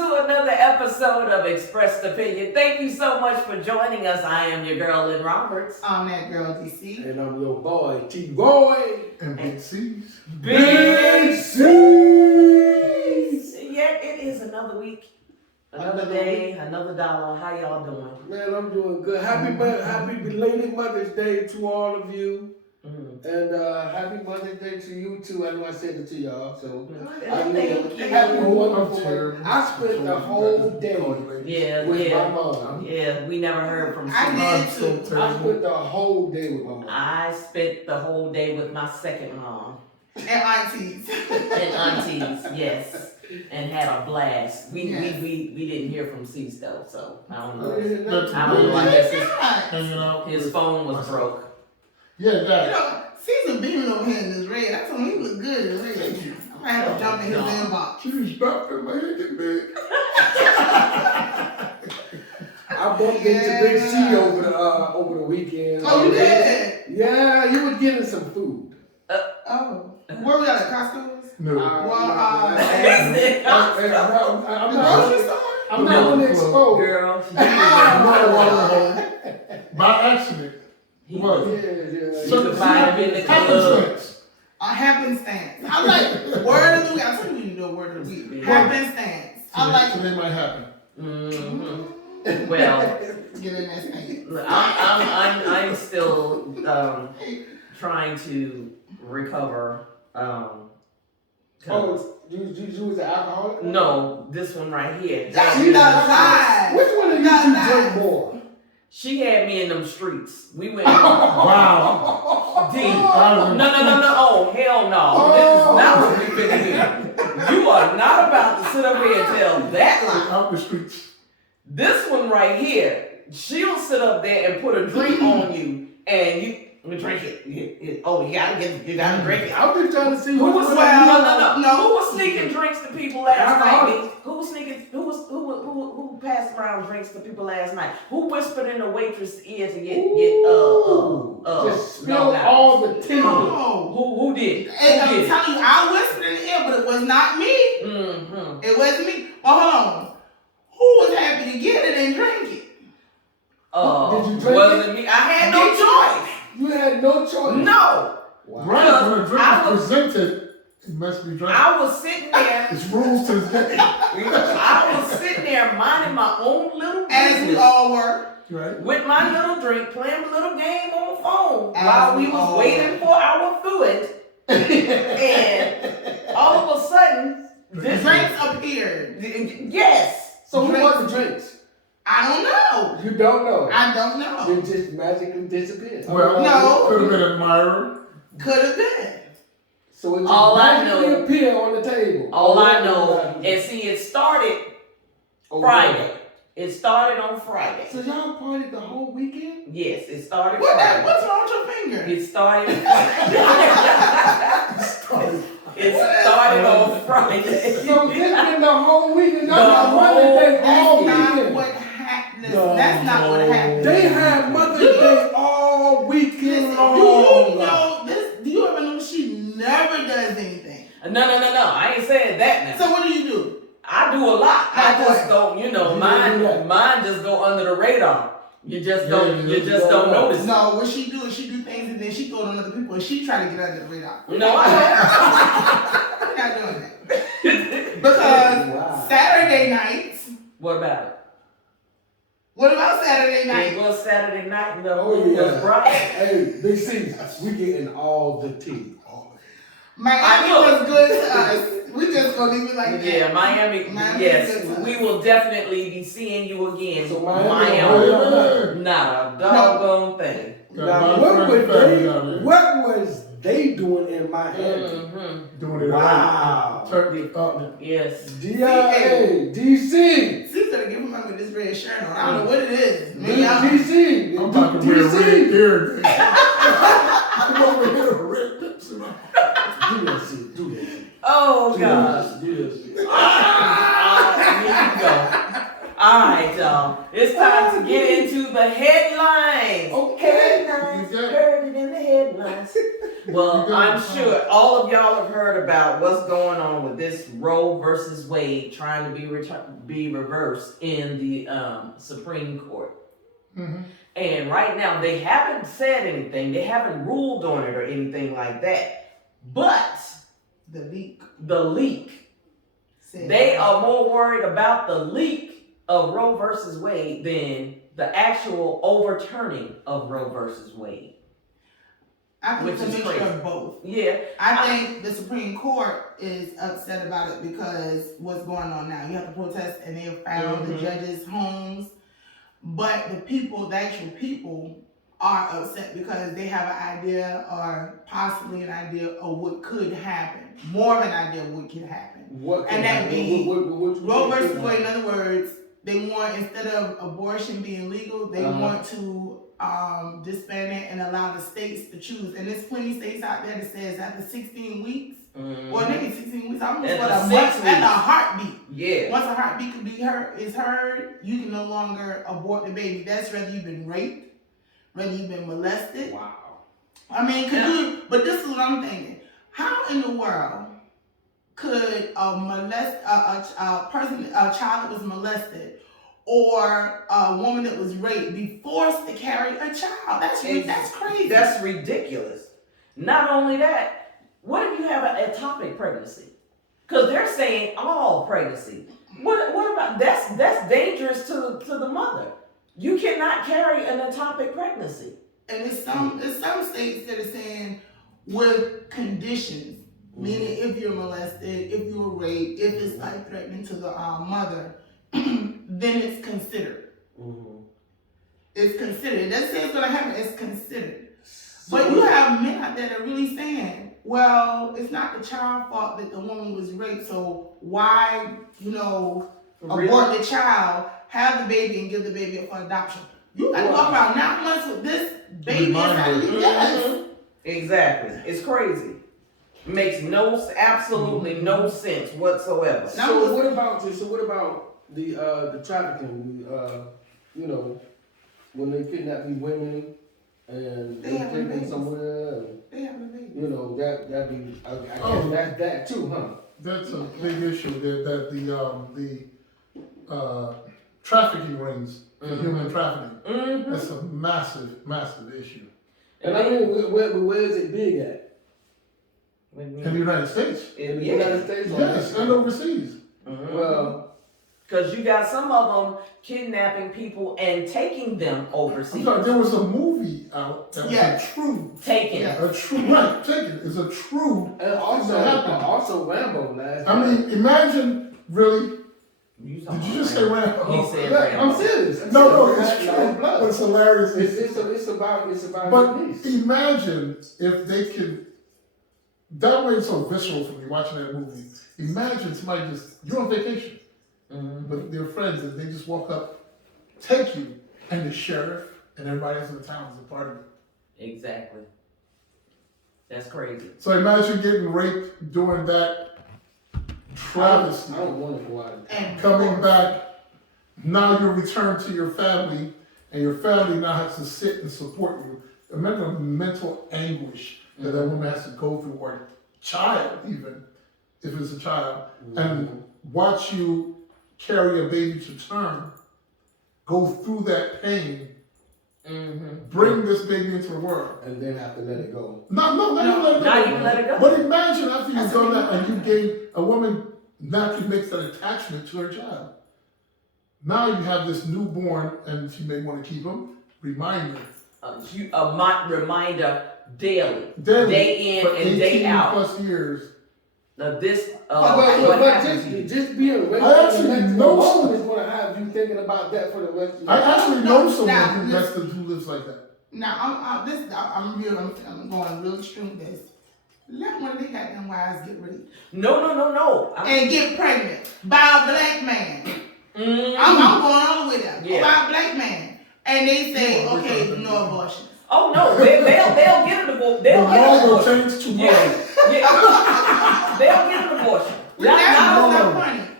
to another episode of Expressed Opinion. Thank you so much for joining us. I am your girl, Lynn Roberts. I'm that girl, DC. And I'm your boy, T-Roy. And Big C's. Big C's! Yet it is another week, another day, another dollar. How y'all doing? Man, I'm doing good. Happy belated Mother's Day to all of you. Mm-hmm. And happy Mother's Day to you too. I know I said it to y'all. So happy wonderful. I spent the whole day with my mom. Yeah, we never heard from I did too. I spent the whole day with my mom. I spent the whole day with my second mom. And aunties. And aunties, yes. And had a blast. We didn't hear from C's though, so I don't know. I guess his phone was broke. Yeah, that. You know, C's beaming over here in this red. I told him he looked good in red. I'm gonna have to jump in his inbox. She's back in my head getting big. I bumped into Big C over the weekend. Oh, you did? Yeah, you were getting some food. Oh. Where we at Costco's? No. I'm not going to expose. Girl. By accident. What? Yeah. You could find him in the club. A happenstance. I like word of the week. I told you you know word of the week. Happenstance. I like. Today might happen. Mm-hmm. Well, get in that thing. I'm still trying to recover. You was an alcoholic? No, this one right here. You got lied. Which one of you two drink more? She had me in them streets. We went. Wow. Deep. No. Oh, hell no. This is not what we've been here. You are not about to sit up here and tell that lie. Out the streets. This one right here, she'll sit up there and put a drink on you, and you drink it. You gotta drink it. I'm just trying to see Who was no. Who was sneaking drinks to people last night? Who passed around drinks to people last night? Who whispered in the waitress' ear to get just spill all the tea. Oh. Who did? And I'm telling you, I whispered in the ear, but it was not me. Mm-hmm. It wasn't me. Oh, hold on. Who was happy to get it and drink it? Did you drink wasn't me. I had no choice. You had no choice. No. Wow. Right, when a drink is presented, it must be drank. I was sitting there. It's rules to the game. I was sitting there minding my own little business. As we all were. Right. With my little drink, playing a little game on the phone while we was waiting for our food. And all of a sudden, Drinks appeared. Yes. So who bought the drinks? I don't know. You don't know. I don't know. They just magically disappeared. Well, No. could have been an admirer. Could have been. So it just All I magically know- appeared on the table. All I know, and see, it started Friday. It started on Friday. So y'all partied the whole weekend? Yes, it started What's Friday. wrong with your finger? It started. It started on Friday. So this been the whole weekend. The Y'all got Mother's Day all That's not weekend. what happened. That's not what happened. They had Mother's Day all weekend long. Do you know this? Do you ever know she never does anything? No. I ain't saying that now. So what do? I do a lot. I just don't, mine just go under the radar. You just don't notice. No, what she do is she do things and then she throw it on other people and she try to get under the radar. No, I We're not doing that. Because Saturday nights. What about it? What about Saturday night? It was Saturday night. No, Oh, it was bright. Hey, Big C, we getting all the tea. Miami was good to us. We just gonna leave it like that. Yeah, Miami yes, we will definitely be seeing you again. So Miami, not a doggone thing. Now, what was they doing in Miami? Mm-hmm. Doing it Wow. Turkey. Yes. D.I.A. D.C. She's gonna give him with this red shirt on. I don't know what it is. D.C. I'm about to wear red earrings. I'm over here with red lips. Do that shit. Oh gosh. Do that shit. Here you go. All right, y'all. It's time to get into the headlines. Okay. Headlines. Heard it in the headlines. Well, I'm sure all of y'all have heard about what's going on with this Roe versus Wade trying to be reversed in the Supreme Court. Mm-hmm. And right now, they haven't said anything. They haven't ruled on it or anything like that. But The leak. They are more worried about the leak of Roe versus Wade than the actual overturning of Roe versus Wade. I think it's a mixture of both. Yeah. I think the Supreme Court is upset about it because what's going on now. You have to protest and they have found the judges' homes. But the people, the actual people, are upset because they have an idea or possibly an idea of what could happen. More of an idea of what could happen. And that be Roe versus Wade. In other words, they want, instead of abortion being legal, they want to disband it and allow the states to choose. And there's plenty of states out there that says after 16 weeks, or maybe 16 weeks, almost what a month, at a heartbeat. Yeah. Once a heartbeat is heard, you can no longer abort the baby. That's whether you've been raped, whether you've been molested. Wow. I mean, but this is what I'm thinking. How in the world could a child that was molested or a woman that was raped be forced to carry a child? That's crazy. That's ridiculous. Not only that, what if you have an ectopic pregnancy? Because they're saying all pregnancy. What about that's dangerous to the mother. You cannot carry an ectopic pregnancy. And there's some states that are saying with conditions, meaning if you're molested, if you're raped, if it's life threatening to the mother, then it's considered. It's considered. That says what happened. It's considered. But you have men out there that are really saying, well, it's not the child's fault that the woman was raped, so why, abort the child, have the baby, and give the baby up for adoption? You got to walk around 9 months with this baby inside of you. Yes. Exactly. It's crazy. Makes absolutely no sense whatsoever. So what about the trafficking? When they kidnap these women and they take them somewhere. They have a baby. That be. I guess that's that too, huh? That's a big issue. That the trafficking rings, human trafficking. That's a massive, massive issue. And I mean, where is it big at? In the United States. In the United States? Yes, and overseas. Well, because you got some of them kidnapping people and taking them overseas. I'm sorry, there was a movie out that was a true Taken. A true right, taken. It's a true. And also Rambo last. I mean, imagine really. Did you just say Rambo? He said Rambo. I'm serious. No, it's true. But it's hilarious. It's about. But imagine if they could. That way, it's so visceral for me watching that movie. Imagine somebody you're on vacation, but they're friends, and they just walk up, take you, and the sheriff and everybody else in the town is a part of it. Exactly. That's crazy. So imagine getting raped during that travesty. I don't want to go out and coming back. Now you're returned to your family, and your family now has to sit and support you. Remember the mental anguish that woman has to go through, or a child even, if it's a child, and watch you carry a baby to term, go through that pain, bring this baby into the world. and then have to let it go. Not even let it go. Let it go. But imagine after you've done that and you gain, a woman naturally makes that attachment to her child. Now you have this newborn, and she may want to keep him. Reminder. Reminder daily. Day in for and day out. 18 plus years. But just being raised I actually know alone is going to have you thinking about that for the rest of your life. I actually know someone who lives like that. Now, I'm going real extreme with this. Let one of their goddamn wives get raped. No. And get pregnant by a black man. I'm going all the way there. Yeah. By a black man. And they say, okay, no abortion. Oh no, they'll get a divorce. They'll get a divorce. Change too much. Yeah. They'll get an abortion.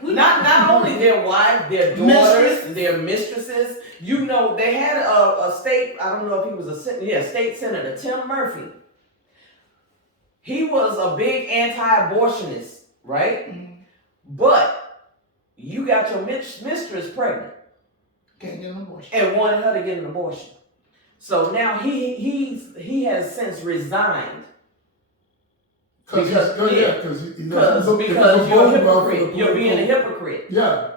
Not only their wives, their daughters, their mistresses. They had a state. I don't know if he was state senator, Tim Murphy. he was a big anti-abortionist, right? Mhm. But you got your mistress pregnant Can't get an abortion. and wanted her to get an abortion. So now he has since resigned. Because you're a hypocrite. You're being a hypocrite. Yeah.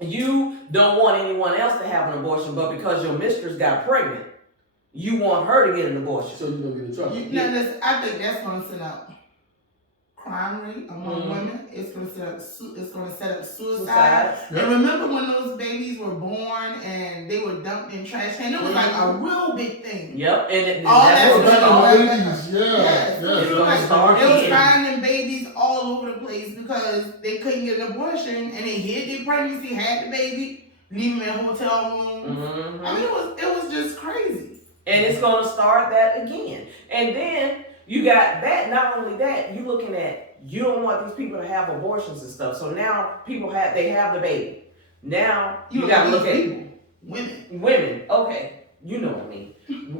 You don't want anyone else to have an abortion, but because your mistress got pregnant, you want her to get an abortion. So you don't get in trouble. I think that's going to set up crime rate among women. It's going to set up suicide. Suicides. And remember when those babies were born and they were dumped in trash cans? It was like a real big thing. Yep, and All that's that what it's all. babies, Yes. yeah. It was like Start they was in. finding babies all over the place because they couldn't get an abortion and they hid their pregnancy, had the baby, leave them in hotel rooms. Mhm. I mean, it was just crazy. And it's going to start that again. And then you got that. Not only that, you looking at, you don't want these people to have abortions and stuff. So now they have the baby. Now you got to look at people, women. Okay, you know what I mean.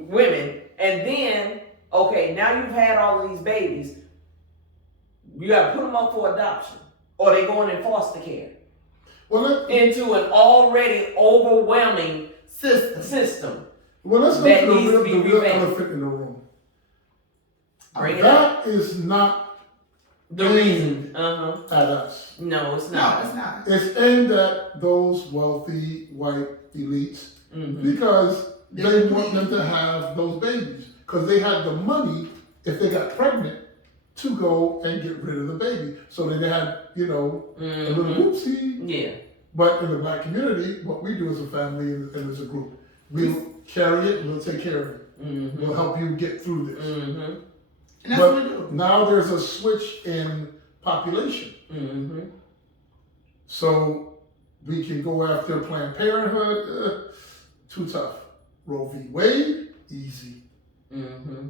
Women. And then, okay, now you've had all of these babies. You got to put them up for adoption, or they going in foster care into an already overwhelming system. Well, let's go that to needs to the be real revamped. elephant in the room. Bring it up. That is not The reason. at us. No, it's No, not. it's not. It's aimed at those wealthy white elites Mm-hmm. because they want them to have those babies. Because they had the money, if they got pregnant, to go and get rid of the baby. So they had, a little whoopsie. Yeah. But in the black community, what we do as a family and as a group, we'll carry it and we'll take care of it. Mm-hmm. We'll help you get through this. Mm-hmm. And that's But what we do. now there's a switch in population. Mm-hmm. So we can go after Planned Parenthood, too tough. Roe v. Wade, easy. Mm-hmm.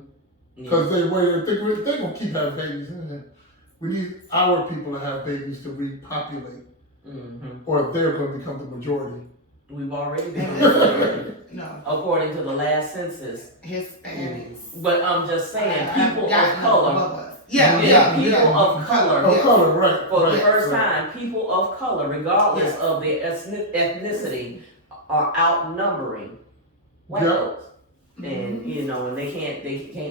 Because they're going to keep having babies. We need our people to have babies to repopulate, or they're going to become the majority. We've already been No. according to the last census. Hispanics. But I'm just saying, people of Above color. us. Yeah, People of color. Of color, right. For the right, first right. time, people of color, regardless Yes. of their ethnicity, are outnumbering white Yep. folks. And and they can't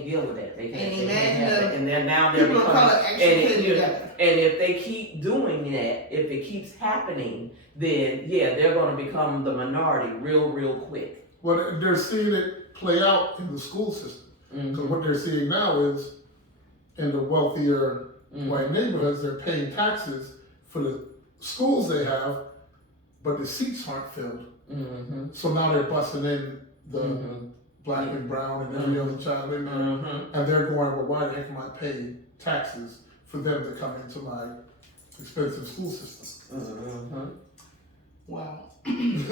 deal with that. They can't have it. And then now they're People of becoming. color actually came together. And if they keep doing that, if it keeps happening, then they're going to become the minority real quick. Well, they're seeing it play out in the school system. Because what they're seeing now is in the wealthier white neighborhoods, they're paying taxes for the schools they have, but the seats aren't filled. So now they're busting in the black and brown and every other child in there. And they're going, well, why the heck am I paying taxes for them to come into my expensive school system? Wow.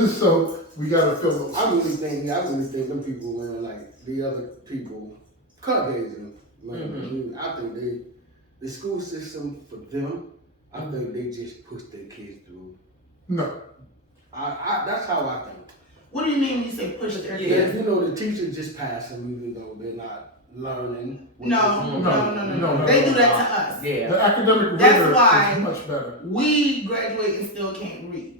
So we got to fill those. I really think them people were like the other people, cut days. I think the school system for them, I think they just push their kids through. No. That's how I think. What do you mean when you say push their Yeah, kids? the teachers just pass them even though they're not learning. No. They do that to us. Yeah. The academic That's rigor why is much better. We graduate and still can't read.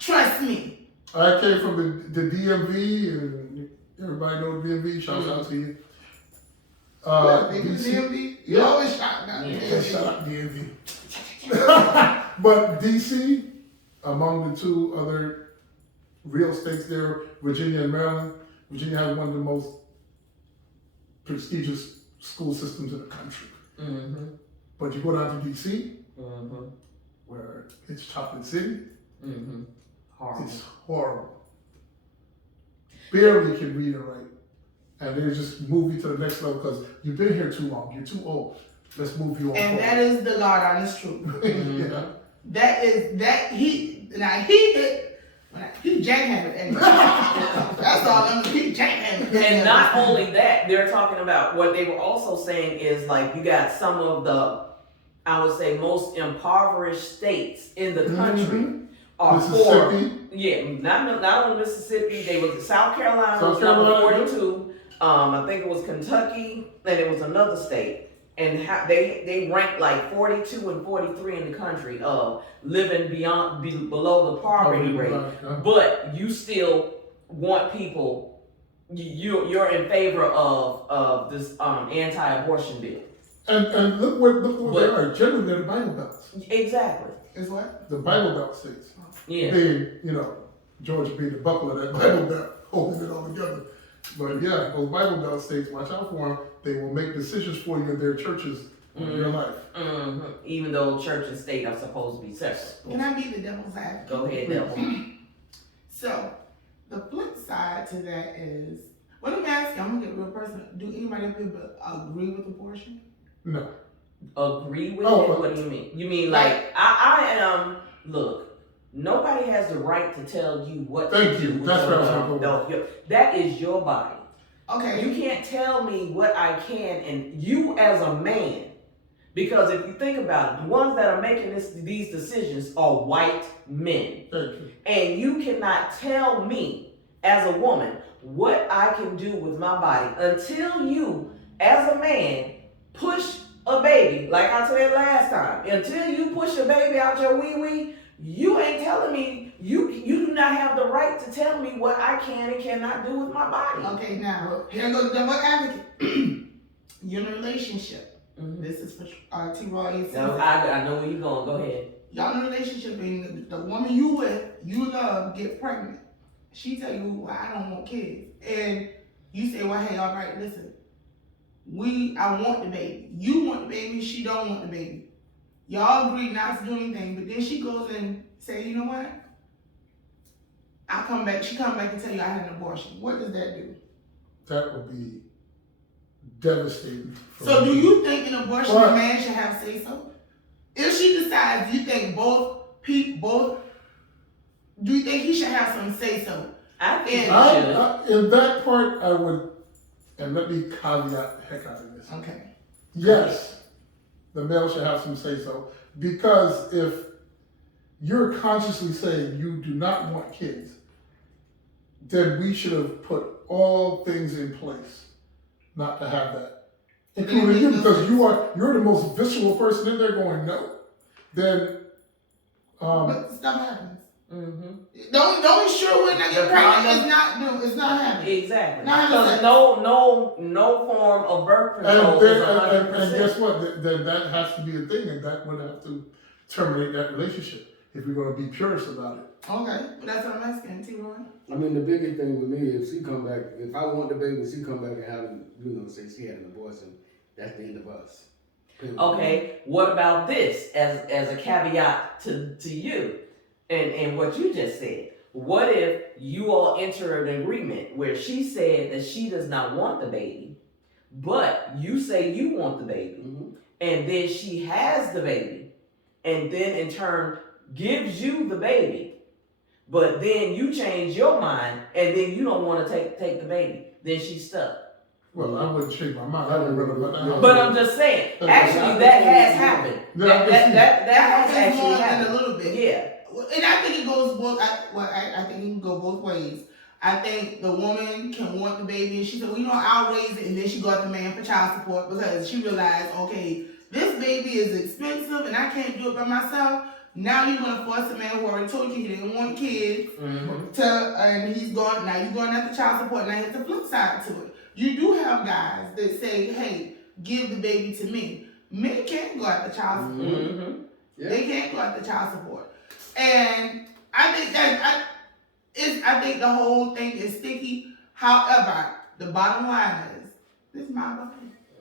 Trust me. I came from the DMV, and everybody know the DMV. Shout out to you. DMV? You always shout out Shout out DMV. But DC, among the two other real states there, Virginia and Maryland. Virginia has one of the most prestigious school systems in the country. But you go down to DC, where it's Chocolate City, Horrible. it's horrible. Barely can read and write. And they just move you to the next level because you've been here too long, you're too old. Let's move you on. And that is the God honest truth. Yeah. He jackhammered everything. That's all I'm he jackhammered. And not only that, they're talking about what they were also saying is like you got some of the, I would say, most impoverished states in the country are poor. Mississippi. Yeah, not only Mississippi, they was South Carolina South was number Carolina, 42, I think it was Kentucky, and it was another state, and they ranked like 42 and 43 in the country of living below the poverty rate, but you still want people. You're in favor of this anti-abortion bill. And look what they are. Generally, they're the Bible Belts. Exactly. Is what? The Bible Belt states. Yeah. Being, Georgia being the buckle of that Bible Belt, holding it all together. But yeah, those Bible Belt states, watch out for them. They will make decisions for you in their churches in your life. Mm-hmm. Even though church and state are supposed to be separate. Can I be the devil's advocate? Go ahead, devil. So, the flip side to that is, let me ask you, I'm gonna get real personal. Do anybody up here agree with abortion? No. Agree with it? What do you mean? You mean like I am? Look, nobody has the right to tell you what to do. Thank you. That's what I was going to go. That is your body. Okay. You can't tell me what I can, and you as a man, because if you think about it, the ones that are making these decisions are white men. Thank you. And you cannot tell me as a woman what I can do with my body until you, as a man, push a baby, like I said last time. Until you push a baby out your wee-wee, you ain't telling me, you do not have the right to tell me what I can and cannot do with my body. Okay, now, here goes the devil advocate. You're in a relationship. Mm-hmm. This is for T-Roy. No, I know where you're going. Go ahead. Y'all in a relationship and the woman you with, you love, get pregnant. She tell you, well, I don't want kids. And you say, well, hey, all right, listen. I want the baby. You want the baby, she don't want the baby. Y'all agree not to do anything, but then she goes and say, you know what? She come back and tell you I had an abortion. What does that do? That would be devastating. So do you think an abortion man should have say so? If she decides, do you think do you think he should have some say so? I think he should. In that part, I would, and let me caveat the heck out of this. Okay. Yes, the male should have some say so, because if you're consciously saying you do not want kids, then we should have put all things in place not to have that, including you, because you're the most visceral person in there going no. Then, but stuff happens. Mm-hmm. Don't be sure when I get pregnant. It's not happening. Exactly. Because no form of birth control is 100%. And guess what? Then that has to be a thing, and that would have to terminate that relationship if you're going to be purist about it. Okay, that's what I'm asking, T-Roy. I mean, the biggest thing with me, if she come back, if I want the baby, and she come back and have, say she had an abortion, that's the end of us. Okay, what about this as a caveat to you and what you just said? What if you all enter an agreement where she said that she does not want the baby, but you say you want the baby, and then she has the baby, and then in turn gives you the baby, but then you change your mind and then you don't want to take the baby, then she's stuck. Well, I wouldn't change my mind. I would rather. But I'm just saying, actually, that has happened. That has actually happened a little bit. Yeah. And I think it goes both. I think it can go both ways. I think the woman can want the baby, and she said, well, I'll raise it, and then she got the man for child support because she realized, okay, this baby is expensive, and I can't do it by myself. Now you're gonna force a man who already told you he didn't want kids and he's going. Now you're going after child support. Now here's the flip side to it. You do have guys that say, hey, give the baby to me. Men can't go after child support. Mm-hmm. Yeah. They can't go after child support. And I think I think the whole thing is sticky. However, the bottom line is, this is my body.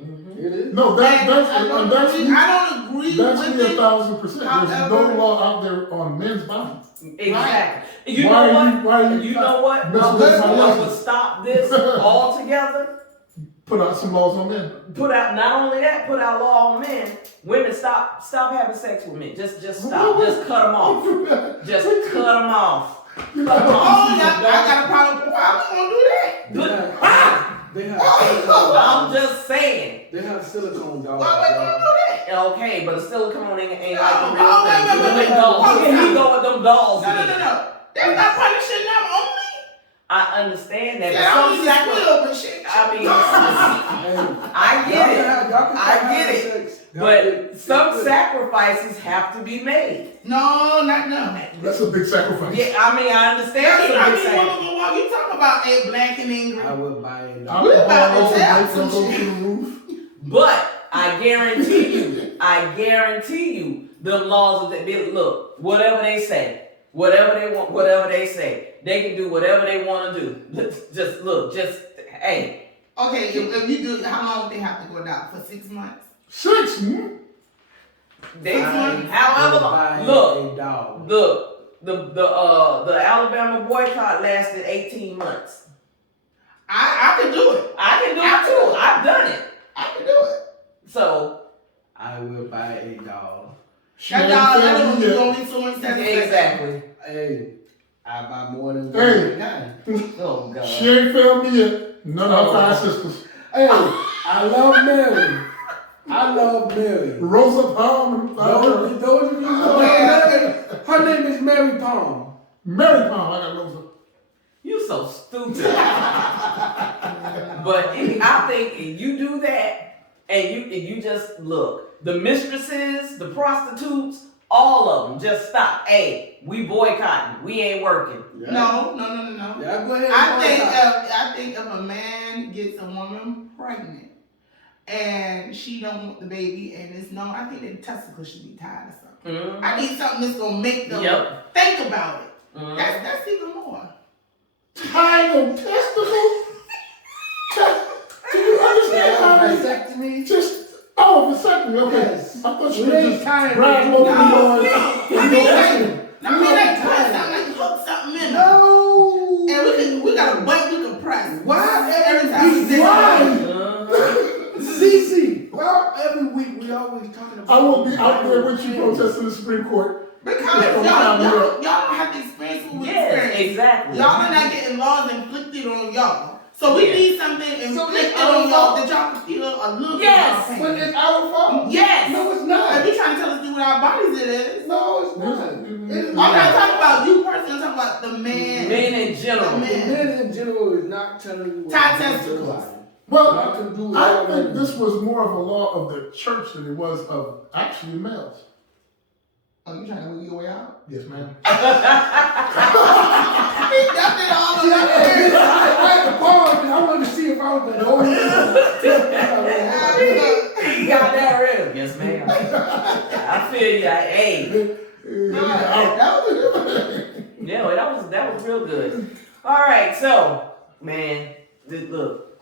Mm-hmm. It is. No, I don't agree that's with me it. 1,000%. However, there's no law out there on men's bodies. Exactly. Right. You know what? What would stop this altogether? Put out some laws on men. Not only that, put out law on men. Women, stop having sex with men. Just stop. Just cut them off. Just cut them off. I got a problem. I'm gonna do that. I'm just saying. They have silicone dolls. Why would you do that? Okay, but a silicone ain't like the real thing. Here you go with them dolls. No. That's not punishing them only. I understand that. Yeah, But I some don't sacrifice. but shit. I mean, I get it. But some sacrifices have to be made. No, not no. That's a big sacrifice. Yeah, I mean, I understand. You talking about a black and angry? I would buy it. We about to tell some go shit. through the roof. But I guarantee you, them laws of that look, whatever they say, whatever they want, whatever they say, they can do whatever they want to do. Hey. Okay, if you do, how long would they have to go down? For 6 months? 6 They, 6 months? however long. Look, the Alabama boycott lasted 18 months. I can do it. I can do it too. I've done it. I can do it. So I will buy a dog. That dog, that was only so much satisfaction. exactly. Hey, I buy more than Hey. one. Oh God. She ain't failed me yet. None of her 5 sisters. Hey, I love Mary. I love Mary. Rosa Palm. Those of you who know Mary, her name is Mary Palm. Mary Palm. I got Rosa. You so stupid. But I think if you do that, and you just look, the mistresses, the prostitutes, all of them just stop. Hey, we boycotting. We ain't working. Yeah. No. Yeah, go ahead. I think if a man gets a woman pregnant and she don't want the baby and it's no, I think the testicles should be tied or something. Mm-hmm. I need something that's gonna make them think about it. Mm-hmm. That's even more. Tying them testicles? Do you understand how they vasectomy? just vasectomy, okay. Yes. I thought you We were ain't just tying grab them. both of No, yours. I mean, like hook something in them. No. And we got a butt we can press. Why every time we say Cece, well, every week we always talking about. I will be out there with you protesting the Supreme Court. Because y'all don't have the experience with experience. Exactly. Y'all are not getting laws inflicted on y'all. So we need something inflicted on y'all that y'all can feel a little bit of pain. But it's our fault. Yes. No, it's not. If you trying to tell us to do with our bodies, it is. No, it's not. I'm not talking about you personally. I'm talking about the man. Men in general. The man. Men in general is not telling you what Tie to do. testicles. Well, Y'all can do I whatever think you this do. was more of a law of the church than it was of actually males. Oh, you trying to move your way out? Yes, ma'am. Y'all did all of that. I had to pause because I wanted to see if I was the only He got that rhythm. Yes, ma'am. I feel you. Hey. Yeah, that was real good. All right, so man, look,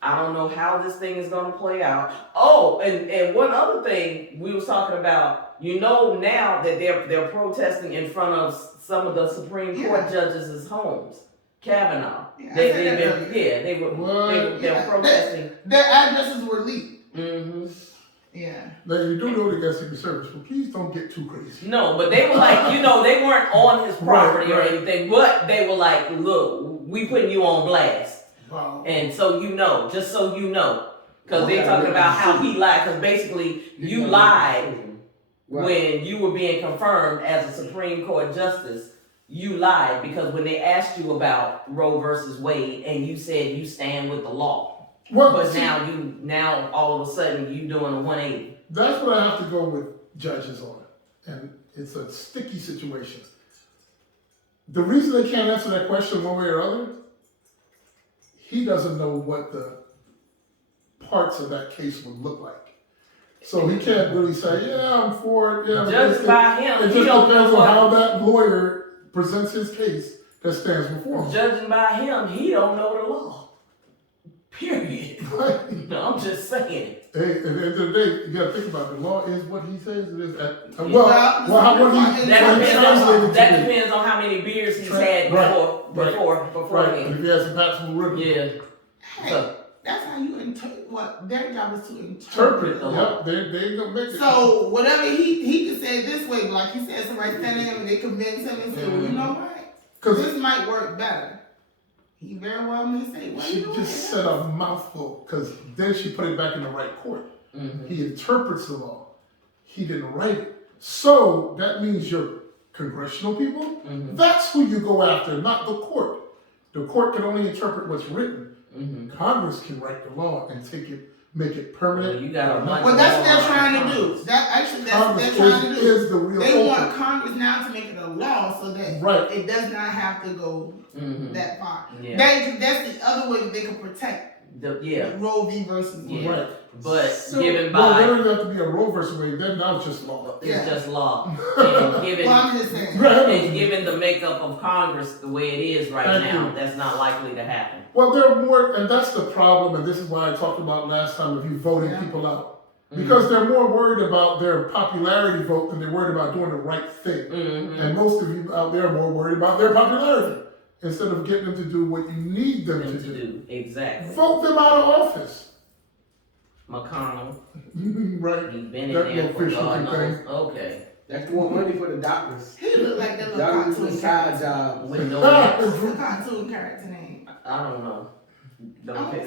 I don't know how this thing is gonna play out. Oh, and one other thing we was talking about. You know now that they're protesting in front of some of the Supreme Court judges' homes. Kavanaugh. They were protesting. Their addresses were leaked. Mm-hmm. Yeah. Now, you do know they got Secret Service, but please don't get too crazy. No, but they were like, they weren't on his property or anything, but they were like, look, we putting you on blast. Wow. And so just so you know, because they're talking about how he lied, because basically you lied when you were being confirmed as a Supreme Court justice. You lied because when they asked you about Roe versus Wade and you said you stand with the law. Well, But now all of a sudden you doing a 180. That's what I have to go with judges on. And it's a sticky situation. The reason they can't answer that question one way or other, he doesn't know what the parts of that case would look like. So he can't really say, yeah, I'm for it. Yeah, Judged by him, it he just don't depends know on what. how that lawyer presents his case that stands before him. Judging by him, he don't know the law. Period. Right? No, I'm just saying. Hey, at the end of the day, you gotta think about it. The law is what he says it is. That depends on how many beers he's had before Right. then. And if he has some Paxson with him. Yeah. Hey, So, that's how you interpret. What their job is to interpret. Interpret the law. They ain't gonna make it. So whatever he can say it this way, but like he said, somebody standing him and they convince him and say, well, you know what? This might work better. He very well may say, well, she just said a mouthful, because then she put it back in the right court. mm-hmm. He interprets the law. He didn't write it. So that means your congressional people, Mm-hmm. that's who you go after, not the court. The court can only interpret what's written. Mm-hmm. Congress can write the law and make it permanent. Well, you got a bunch Well, of that's what laws they're trying to Congress. do. That's what Congress they're trying to do. is the real They want culprit. Congress now to make it a law so that Right. it does not have to go Mm-hmm. that far. Yeah. That's the other way that they can protect Yeah. Roe v. versus Wade. Yeah. Right. But given Well, there by doesn't have to be a Roe versus Wade. Then now it's just law. it's Yeah. just law. And given Well, I'm just saying. and given the makeup of Congress the way it is right Thank now, you. that's not likely to happen. Well, there are more, and that's the problem, and this is why I talked about last time of you voting people out. Because they're more worried about their popularity vote than they're worried about doing the right thing. Mm-hmm. And most of you out there are more worried about their popularity instead of getting them to do what you need them to do. Exactly. Vote them out of office. McConnell, Right. he's been in That there little for fishy God knows. thing. Okay. That's the one money for the doctors. He look like that little Doctors cartoon with side character. jobs. With no What's the cartoon character name? I don't know. Don't I'm care.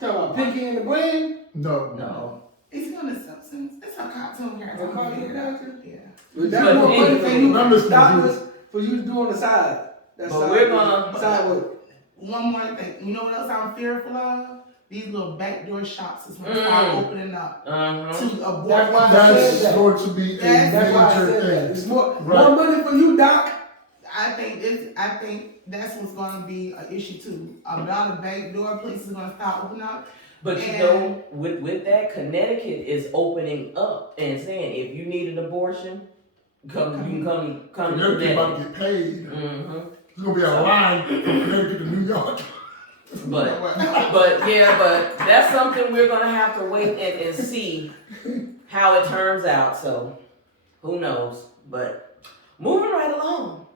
Talking about Pinky and the Brain? No. No. Is he on the Simpsons? It's a cartoon character. A cartoon character? Yeah. But that's But more money for you, I'm listening to doctors, for you to do on the side. That's But side, we're gonna- side work. One more thing. You know what else I'm fearful of? These little backdoor shops is going to start opening up Uh-huh. to abort. That's why I That's said that. going to be a That's why I major said that. thing. It's more Right. money for you, Doc. I think that's what's going to be an issue too. A lot of backdoor places are going to start opening up. But you know, with that, Connecticut is opening up and saying if you need an abortion, you can come to Connecticut about Connecticut. to get paid. Mm-hmm. There's going to be a line from Connecticut to New York. But that's something we're gonna have to wait and see how it turns out. So who knows? But moving right along.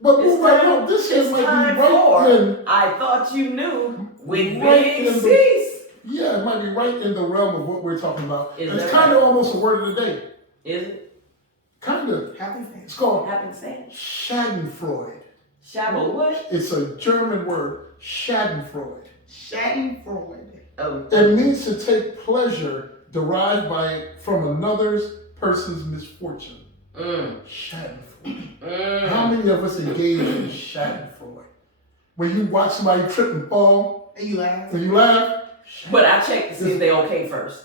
But It's right time- now, this it's is like time right for- in, I thought you knew with Right Big in the- C's. yeah, it might be right in the realm of what we're talking about. Is And it's that kind of almost a word of the day. Is it? Kind of. Happenstance. It's called Happenstance. Schadenfreude. Shabba what? It's a German word, Schadenfreude. Schadenfreude. Oh. It means to take pleasure derived from another person's misfortune. Schadenfreude. How many of us engage in Schadenfreude? When you watch somebody trip and fall And you laugh. and you laugh? But I check to see if they're okay first.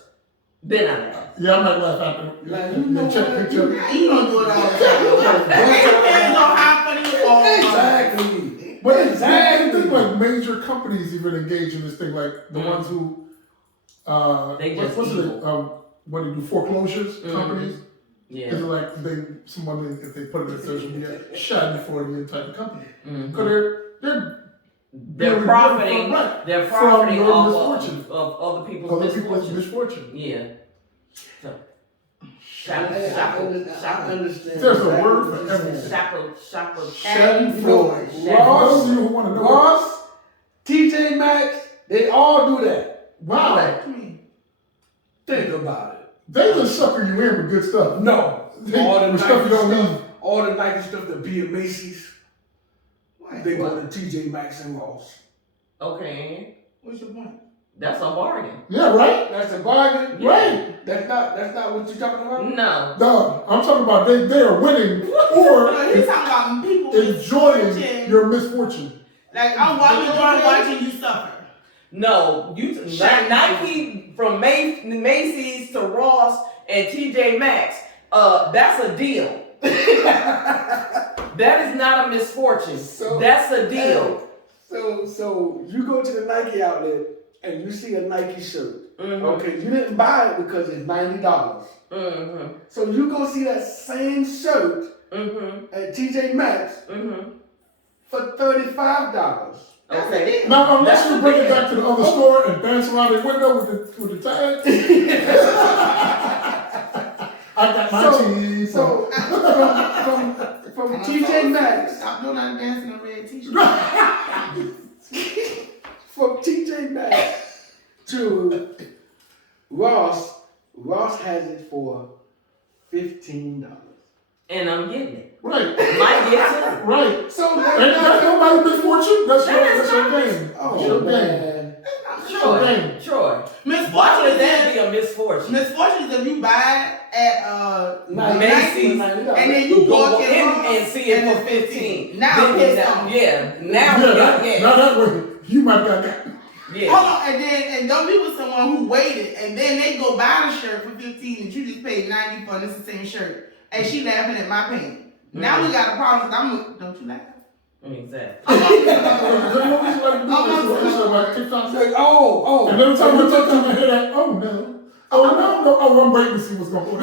Then I laugh. Yeah, I might laugh after. Like, you know check what? picture. You don't do it all the time. It depends on how funny you are. Exactly. But Exactly. I think like major companies even engage in this thing, like the ones who, They just what's evil. it? What do you do? Foreclosures companies. Yeah. Is it like someone if they put it in social media, Schadenfreude type of company Mhm. because They're profiting. right, They're from profiting your off misfortune. of other people's other people's misfortune. misfortune. Yeah. So, I understand. There's a exactly word what for you're everything. saying. Shopper. Schadenfreude. You know, For those of you who want to know, Ross, TJ Maxx, they all do that. wow, What you mean? Think about it. they just sucker you in with good stuff. No. They- All the with stuff you don't Nike need. all the Nike stuff that be at Macy's, What? they go to TJ Maxx and Ross. Okay. What's your point? That's a bargain. Yeah, right, That's a bargain. right. That's not what you're talking about. No. No, I'm talking about they are winning No, or he's talking about people enjoying misfortune. your misfortune. Like, I'm enjoying watching you suffer. No. Nike from Macy's to Ross and TJ Maxx. That's a deal. That is not a misfortune. That's a deal. So you go to the Nike outlet and you see a Nike shirt. Mhm. Okay, you didn't buy it because it's $90. Mhm. So you go see that same shirt Mhm. at TJ Maxx Mhm. for $35. Okay. Now, unless That's you bring the it deal. back to the other store and dance around the window with the tag, I got my cheese. So from TJ Maxx, Stop doing that dancing in a red t-shirt. from TJ Maxx to Ross has it for $15. And I'm getting it. Right, Might get to. right. So And that's nobody's misfortune. That's your game. oh That's your game. man, Troy. Okay. Troy. Why Misfortune would is that that be a misfortune? misfortune is if you buy it at Macy's, and then you go walk in and see it for 15. Now Then it's on. now we got gas. Now that way, you might got that. Yeah. Hold on, and don't be with someone who waited, and then they go buy the shirt for 15 that you just paid 90 for, and it's the same shirt, and she laughing at my pain. Now we got a problem. Don't you laugh? Exactly. Like TikTok. Like, oh. And every time I talk to him, I hear that, oh no. Oh, I'm waiting to see what's going on.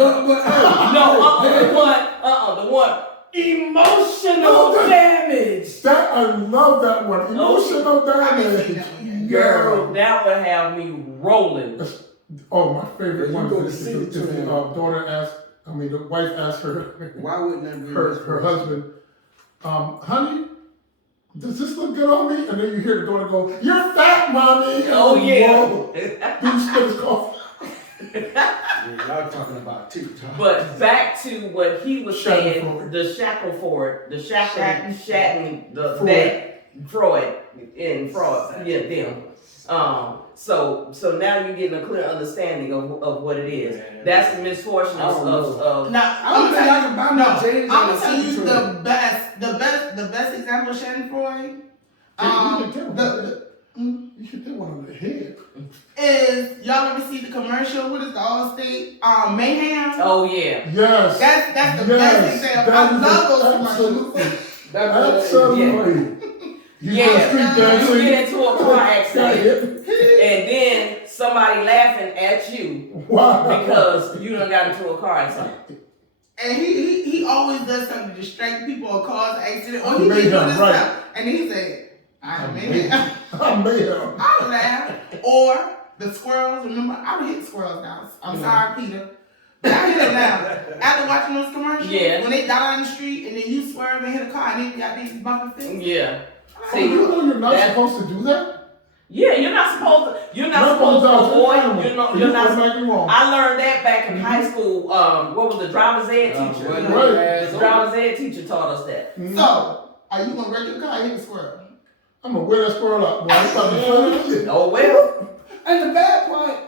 The one. Emotional damage. That, I love that one. Emotional damage. Girl, that would have me rolling. Oh, my favorite one go to is see it the to daughter asked, the wife asked her, Why wouldn't that be her husband, honey, does this look good on me? And then you hear the daughter go, you're fat, mommy. Oh, yeah. Whoa. Then you spit his coffee. Yeah, y'all talking about TikTok. But back to what he was saying, Shackleford. the Shackleford, the Shatton, Freud, yeah, them. So now you're getting a clear understanding of what it is. That's the misfortune of Now, I'm gonna tell you the best example of Shannon Freud. You should get one on the head. Is y'all ever see the commercial? What is the Allstate Mayhem? Oh yeah. Yes. That's the best example. I love those commercials. Absolutely. You get into a car accident and then somebody laughing at you because you done got into a car accident. And he always does something to distract people or cause an accident. Or he Mayhem, did this right. stuff. And he said, I made it. I made him. I laugh. Or the squirrels, remember? I would hit squirrels now. I'm sorry, Peter. But I hit them now. After watching those commercials, when they die on the street and then you swerve and hit a car and they got these bumper fists. Yeah. See, you know you're not supposed to do that? Yeah, you're not supposed to avoid, you're not supposed. I learned that back in high school. What was the driver's ed teacher? The driver's ed teacher taught us that. So, are you gonna wreck your car and hit the squirrel? I'm gonna wear that squirrel up, boy. It's probably funny. Oh well. And the bad part,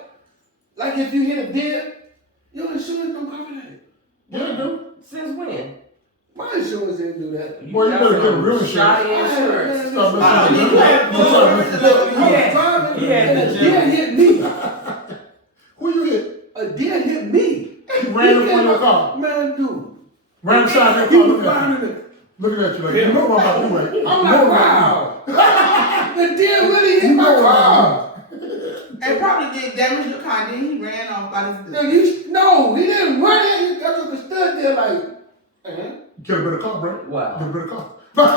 like if you hit a deer, your insurance don't cover that. Yeah, dude. Since when? My insurance didn't do that. Boy, you better get a real Shoddy insurance. insurance. Stop I listening to was He had driving, the and a deer hit me. Who you hit? A deer hit me. You ran in front of your car. Man, dude. Ran inside He your was car. driving it. Looking at you like, you know what I'm about to do, right? I'm like, wow. The deer really hit my car. And probably did damage your car, and then he ran off by his No, he didn't run it. He just stood there like, Get a better car, bro. Wow. Get a better car. Boy, if I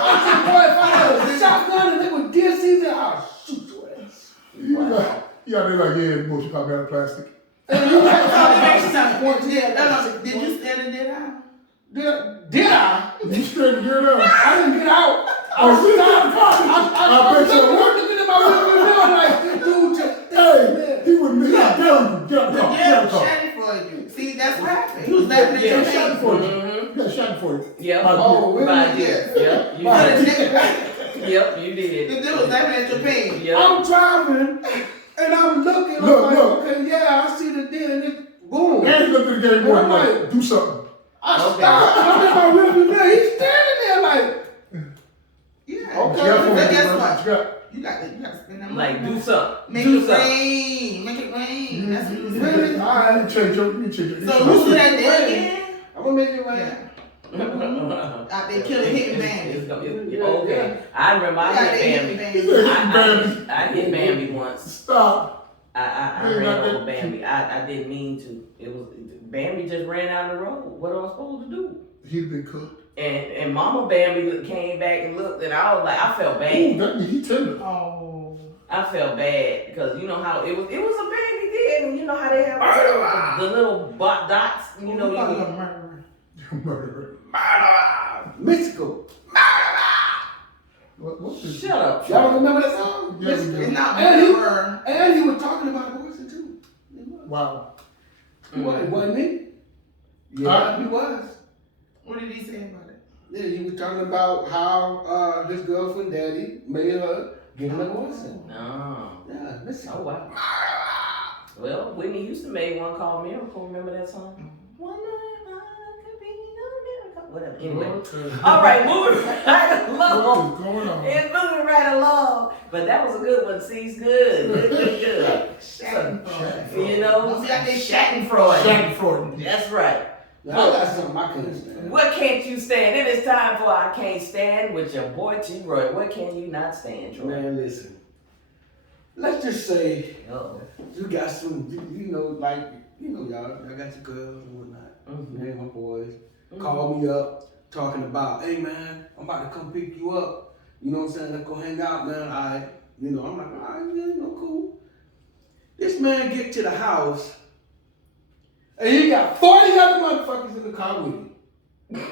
had a shotgun and it was deer season, I'll shoot your ass. Yeah, they're like, yeah, boy, you caught me out of plastic. And you had Did you stand and did I? Did I? You straight to get up. I didn't get out. I bet you looking in my rearview mirror like, dude, hey, he would me. Get him. Get him. Yeah, shot for you. See, that's what happened. He was laughing at your shot face. for you. Yeah, shot for you. Yep. Oh, really? Yep. You did. Yep, you did. The dude was laughing at your pain. Yep. I'm driving and I'm looking. I'm like, okay, yeah, I see the deer and it, boom. And he looked at the game boy and like, do something. I stopped and I'm in my rearview mirror. He's standing there like, Yeah. Okay. But guess what? Yeah. You got to spend that money. Like, do something. Make Do it something. rain. Make it rain. That's what you was Really? saying. All right. Change your. So who did that deal again? I'm gonna make it right. Yeah. Out there killing hitting bandits. Okay. I remember I hit Bambi. I hit Bambi once. Stop. I ran over Bambi. I didn't mean to. It was Bambi just ran down the road. What am I supposed to do? He'd been cooked. And Mama Bambi came back and looked, and I was like, I felt bad. Ooh, that means he tender. Oh. I felt bad because you know how it was a baby dead, and you know how they have the little dots. You know, you you a murderer. Murderer. Mystical. What is shut up. Y'all don't remember that song? Yeah, we do. It's not And murderer. And he was talking about abortion too. Wow. He wasn't he? Yeah, he was. What did he say about it? Yeah, he was talking about how his girlfriend daddy made her give him an abortion. No. Yeah, listen. Oh wow. Well, Whitney Houston made one called Miracle. Remember that song? One whatever. Anyway. Okay. All right, moving right along. What is going on? It's moving right along. But that was a good one. C's good. Good. Schadenfreude. You know? Don't be like they Schadenfreude. Schadenfreude. That's right. Now, I got something I couldn't stand. What can't you stand? It is time for I Can't Stand with your boy T. Roy. What can you not stand, Troy? Man, listen. Let's just say Uh-oh. you got some, y'all got your girls and whatnot. Mm-hmm. Me and my boys call me up talking about, hey man, I'm about to come pick you up. You know what I'm saying? Let's go hang out, man. I'm like, all right, cool. This man get to the house and he got 40 other motherfuckers in the car with him.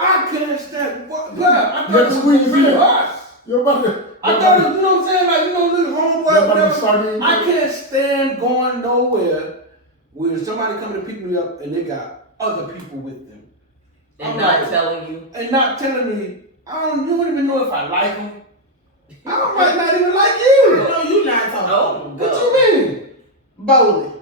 I couldn't stand what, but I thought it was real us. You're about to. I thought it was, you know what I'm saying? Like, little homeboy, whatever. I can't stand going nowhere where somebody coming to pick me up and they got other people with them. And not telling you. And not telling me, you don't even know if I like them. I might not even like you. No, you not talking. Oh, What you mean? Bowling.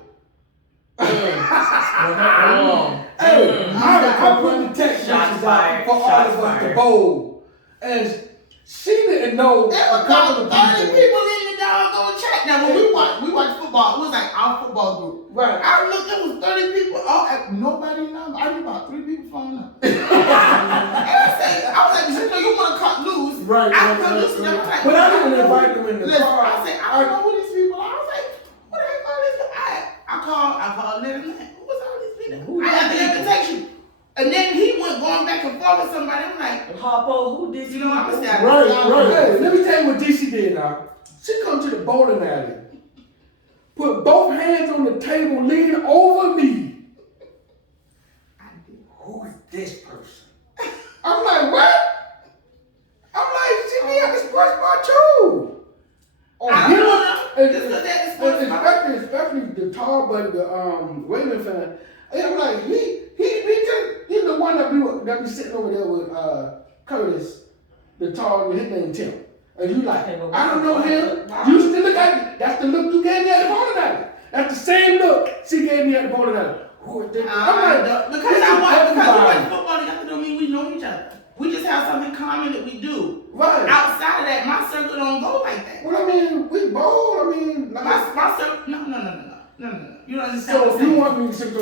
Hey, I put the text Shots messages out fired. for all Shots of us to fired. bowl. And she didn't know There a was couple about of 30 people. people in the doggone chat. Now, when we watched football, it was like our football group. Right. I looked, there was 30 people. Nobody number. I knew about 3 people phone up. And I was like, you want to cut loose? Right, I right, cut right, loose, and I was like, But I didn't invite them in the listen, car. I said, I don't know who these people are. I was like, what the heck are these people? I called Lynn and Lynn. Who was all these people? Who I had the invitation. And then he went going back and forth with somebody. I'm like, Harpo, who did you know, I'm gonna say, Right. Hey, let me tell you what DC did now. She come to the bowling alley, put both hands on the table, lean over me. Who is this person? I'm like, what? I'm like, she be at the sports bar too. I don't know. Just 'cause they're at the sports bar. Especially the tall buddy, the Raven fan. And I'm like, he's the one that be sitting over there with Curtis, the tall, his name Tim. And you like, I don't know him. You still look at me. That's the look you gave me at the bowling alley. That's the same look she gave me at the bowling alley. Who is this? I'm like, because we watch football, that don't mean we know each other. We just have something in common that we do. right. Outside of that, my circle don't go like that. Well, I mean, we bowl. I mean, like, My circle, no. You don't understand so what I'm saying.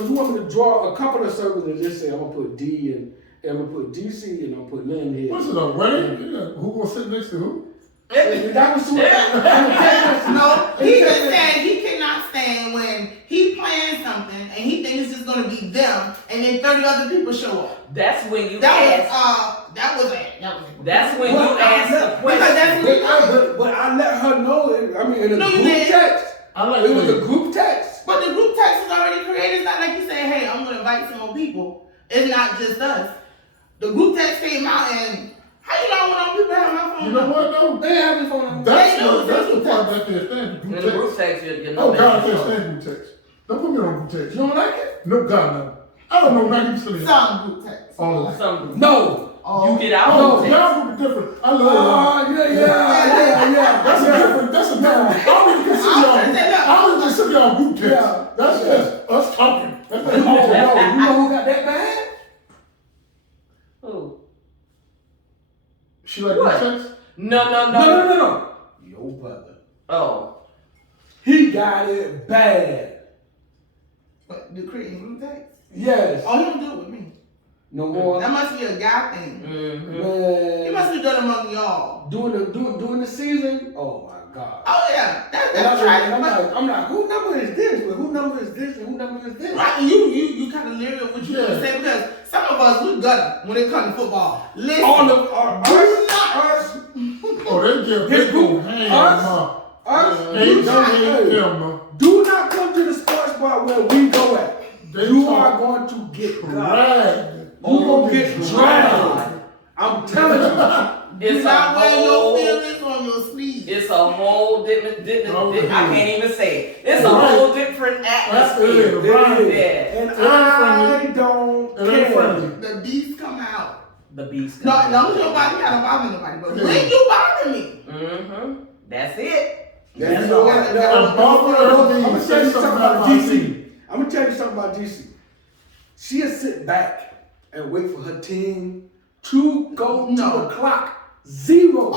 you want me to draw a couple of circles and just say I'm gonna put D and I'm gonna put DC and I'm gonna put Lynn here. What's it, a wedding? Yeah. Who gonna sit next to who? That was what No, he just said he cannot stand when he plans something and he thinks it's just gonna be them, and then 30 other people show up. That's when you That ask. was it. That's when you ask the Because that's question. what but I let her know it. I mean, in a No, you group didn't. text. I like It was a group text. But the group text is already created. It's not like you say, hey, I'm gonna invite some more people. It's not just us. The group text came out, and how you know when people have my phone? You know what though? They have his phone number. That's They do. the part that can't stand. In Group the text. group text, you know Oh God, I that. can't stand group text. Don't put me on group text. You don't like it? No, God, no. I don't know 90% of it. Some group text. Oh, Some No. you get out oh, of text. y'all group different. I love Yeah. That's a different. That's a different. I don't even consider y'all group text. Yeah. That's just us talking. That's not You group text. know who got that bad? Who? She like group What? text? No. Your brother. Oh. He got it bad. But the creating group text? Yes. Oh, he don't do it with me. No more. That must be a guy thing. Mm-hmm. He Man. must be done among y'all. Doing the season. Oh my God. Oh yeah, And that's right. I'm like, who number is this? But who number is this? And who number is this? Right, you kind of leery of what you Yeah. want to say because some of us we gutter when it comes to football. Listen, All of our us. Oh, they give This big group, old hand, us, ma. us. Hey, You don't hey, hate them, ma. do not come to the sports bar where we go at. They You talk are going to get dragged. dragged. You gonna get dragged. I'm telling you. do It's not a wear your whole. feelings on your sleeve. It's a whole different. Oh, I can't even say it. It's a Right. whole different atmosphere. It is. Yeah. And It ain't I friendly. don't It ain't care. friendly. The beast come out. The beast. No, as long as your body gotta bother nobody, but when you bother me, Mm-hmm. That's it. That's That's all. all. I'm Barbara gonna tell you something about DC. DC. I'm gonna tell you something about DC. She'll sit back and wait for her team to go to the clock 0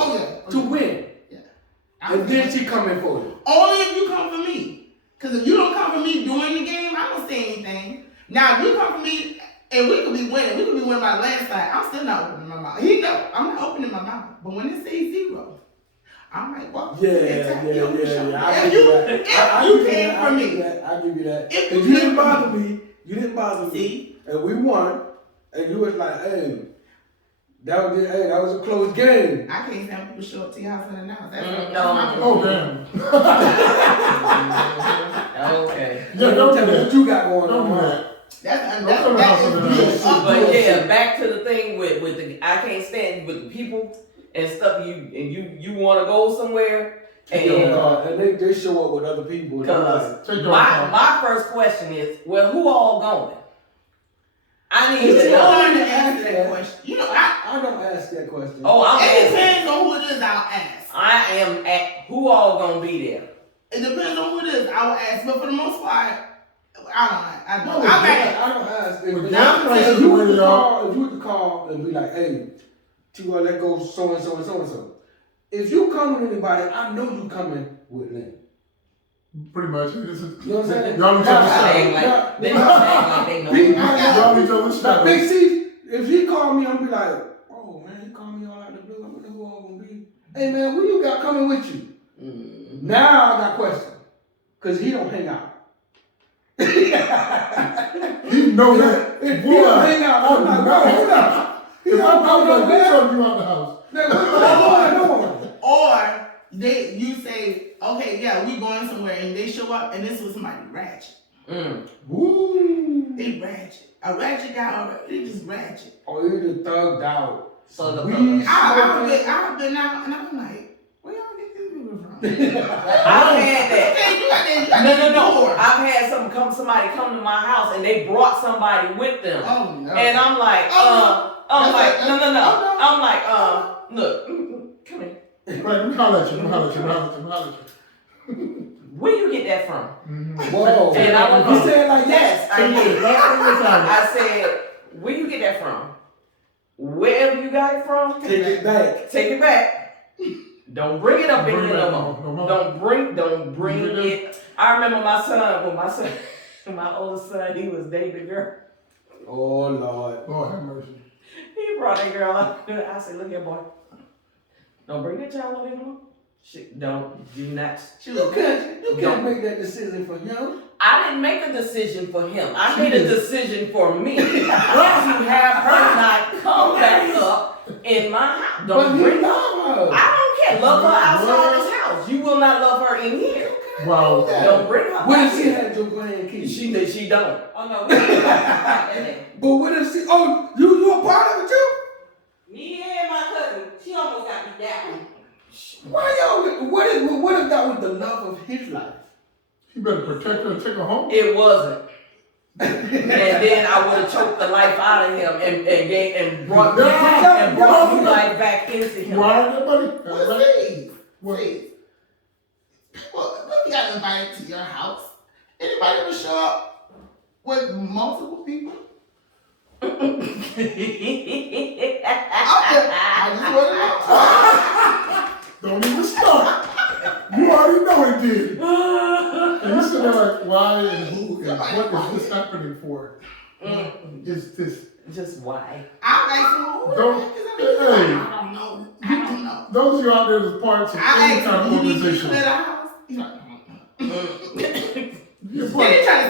to win. Yeah. And then she come in for you. Only if you come for me. Because if you don't come for me during the game, I don't say anything. Now, if you come for me, and we could be winning. We could be winning by landslide. I'm still not opening my mouth. He know I'm not opening my mouth. But when it says 0, I'm like, well, Yeah. If you came for me, I'll give you that. If you didn't bother me, See? and we won, and you was like, hey, that was a close game. I can't stand people show up to your house and announce. Oh, damn. Okay. Yeah, don't tell do me that. what you got going Don't do on. that. That But yeah, back to the thing with the I can't stand with the people and stuff. You want to go somewhere and they show up with other people. Because my first question is, well, who all going? I need to know. Answer that question. You know, I don't ask that question. Oh, it depends on who it is. I'll ask. I am at who all gonna be there. It depends on who it is. I will ask, but for the most part, I don't ask. If you were to call and be like, hey, T-Roy, let go so and so and so and so. If you come with anybody, I know you coming with Lynn. Pretty much. You know what I'm saying? Y'all each other's Y'all each other's Now, Big C, if he call me, I'm be like, oh man, he called me all out of the blue. I wonder who all gonna be. Hey man, who you got coming with you? Mm-hmm. Now I got questions. Cause he don't hang out. He know that. If he don't hang out, I'm like, bro, hold up. He If I don't come go like nowhere. you out the house. Or you say, okay, yeah, we going somewhere, and they show up, and this was somebody ratchet. Woo. They ratchet. A ratchet guy, they just ratchet. Or you just thugged out. So I've been out, and I'm like, where y'all get these people from? I've had that. No. I've had somebody come to my house and they brought somebody with them. Oh no. And I'm like, no. I'm like, look, come here. Right, let me holler at you. Where you get that from? Mm-hmm. Whoa. And I was You said like yes, I did. I I said, where you get that from? Wherever you got it from, take it back. Take it back. Don't bring it up in here no more. Don't bring it. I remember my oldest son, he was dating a girl. Oh Lord. Lord have mercy. He brought that girl up. I said, look here, boy. Don't bring that child up here no more. You can't make that decision for him. I didn't make a decision for him. I made a decision for me to have her not come back up in my house. Don't bring her. I don't care. Love her outside this house. You will not love her in here. Wow. Don't bring her. What if she had your grandkids? She don't. Oh no. But what if she? Oh, you a part of it too? Me and my cousin, she almost got me down. Why y'all? What if that was the love of his life? You better protect her and take her home. It wasn't. And then I would have choked the life out of him and brought new life back into him. Why, everybody? Please. People, when you got invited to your house, anybody ever show up with multiple people? I just want to know. Don't even start. You already know it did. And you sit there like, why and who and what is this happening for? Is this just why? I'm like, I don't know. Those of you out there that's parts of any kind of organization.